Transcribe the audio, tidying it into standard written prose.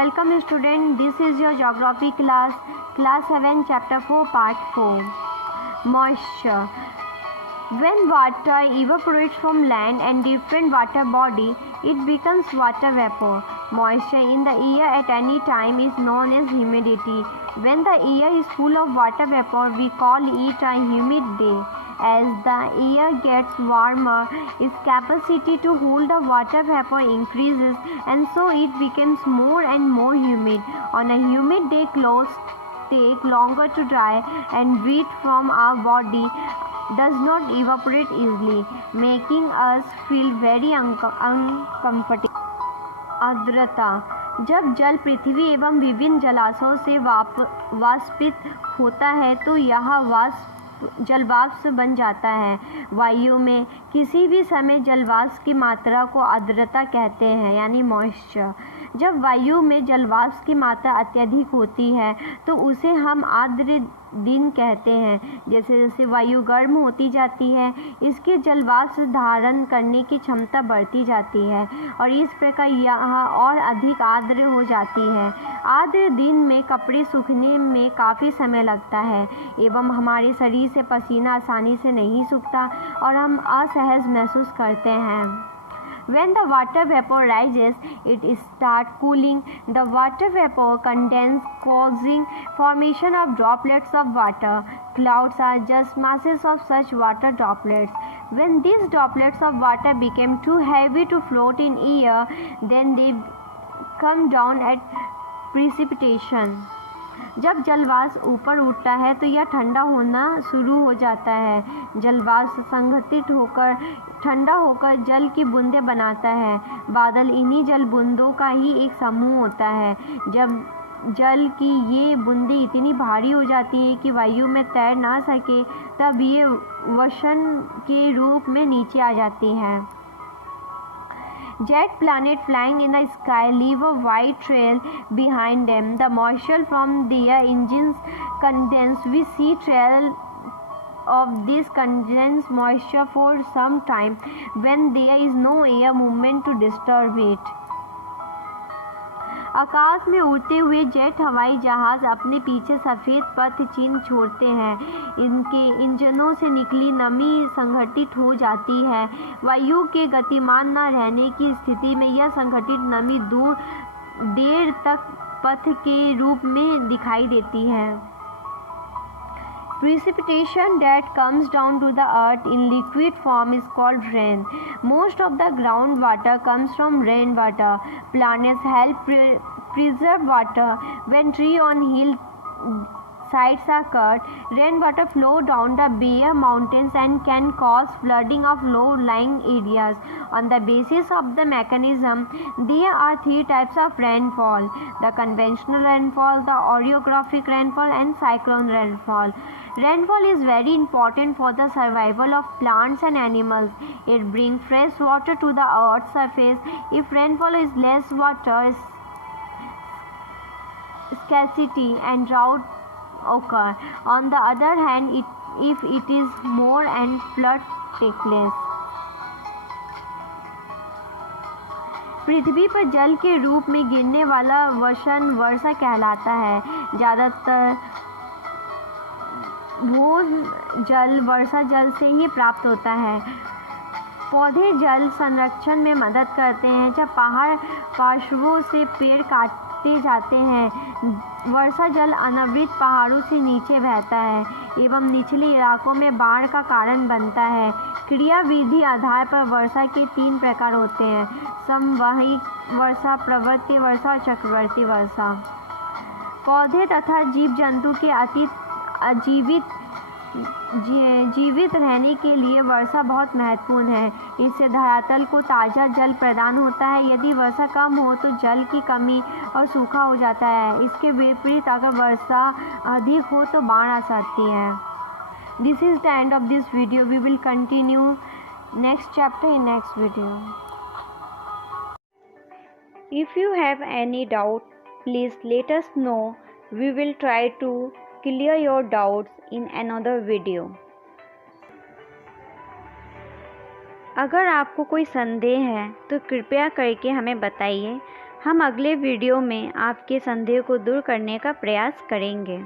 Welcome student, this is your geography class 7 chapter 4 part 4. Moisture. When water evaporates from land and different water body, it becomes water vapor. Moisture in the air at any time is known as humidity. When the air is full of water vapor, we call it a humid day. As the air gets warmer, its capacity to hold the water vapor increases, and so it becomes more and more humid. On a humid day, clothes take longer to dry, and heat from our body does not evaporate easily, making us feel very uncomfortable. आर्द्रता. जब जल पृथ्वी एवं विभिन्न जलाशयों से वाष्पित होता है तो यह जलवाष्प बन जाता है। वायु में किसी भी समय जलवाष्प की मात्रा को आर्द्रता कहते हैं, यानी मॉइस्चर। जब वायु में जलवाष्प की मात्रा अत्यधिक होती है तो उसे हम आर्द्र दिन कहते हैं। जैसे जैसे वायु गर्म होती जाती है, इसके जलवाष्प धारण करने की क्षमता बढ़ती जाती है और इस प्रकार यह और अधिक आर्द्र हो जाती है। आर्द्र दिन में कपड़े सूखने में काफ़ी समय लगता है एवं हमारे शरीर से पसीना आसानी से नहीं सूखता और हम असहज महसूस करते हैं। When the water vapor rises, it starts cooling. The water vapor condenses, causing formation of droplets of water. Clouds are just masses of such water droplets. When these droplets of water become too heavy to float in air, then they come down at precipitation. जब जलवाष्प ऊपर उठता है तो यह ठंडा होना शुरू हो जाता है। जलवाष्प संघटित होकर ठंडा होकर जल की बूंदें बनाता है। बादल इन्हीं जल बूंदों का ही एक समूह होता है। जब जल की ये बूंदें इतनी भारी हो जाती हैं कि वायु में तैर ना सके, तब ये वर्षण के रूप में नीचे आ जाती हैं। Jet planets flying in the sky leave a white trail behind them. The moisture from their engines condenses. We see trail of this condensed moisture for some time when there is no air movement to disturb it. आकाश में उड़ते हुए jet हवाई जहाज अपने पीछे सफ़ेद पथ चिन्ह छोड़ते हैं। इनके इंजनों से निकली नमी संघटित हो जाती है। वायु के गतिमान न रहने की स्थिति में यह संघटित नमी देर तक पथ के रूप में दिखाई देती है। Precipitation that comes down to the earth in liquid form is called rain. Most of the groundwater comes from rainwater. Plants help preserve water. When trees on hill sides are cut, rainwater flow down the bare mountains and can cause flooding of low-lying areas. On the basis of the mechanism, there are three types of rainfall: the conventional rainfall, the orographic rainfall, and cyclone rainfall. Rainfall is very important for the survival of plants and animals. It brings fresh water to the earth's surface. If rainfall is less, water scarcity and drought occur. On the other hand, if it is more and flood take place. पृथ्वी पर जल के रूप में गिरने वाला वर्षण वर्षा कहलाता है। ज़्यादातर भूजल वर्षा जल से ही प्राप्त होता है। पौधे जल संरक्षण में मदद करते हैं। जब पहाड़ पार्श्वों से पेड़ काटे जाते हैं, वर्षा जल अनावृत पहाड़ों से नीचे बहता है एवं निचले इलाकों में बाढ़ का कारण बनता है। क्रियाविधि आधार पर वर्षा के 3 प्रकार होते हैं: समवाहिक वर्षा, प्रवर्ती वर्षा और चक्रवर्ती वर्षा। पौधे तथा जीव जंतु के जीवित रहने के लिए वर्षा बहुत महत्वपूर्ण है। इससे धरातल को ताज़ा जल प्रदान होता है। यदि वर्षा कम हो तो जल की कमी और सूखा हो जाता है। इसके विपरीत अगर वर्षा अधिक हो तो बाढ़ आ सकती है। This is the end of this video. We will continue next chapter in next video. If you have any doubt, please let us know. We will try to clear your doubts in another video. अगर आपको कोई संदेह है तो कृपया करके हमें बताइए। हम अगले वीडियो में आपके संदेह को दूर करने का प्रयास करेंगे।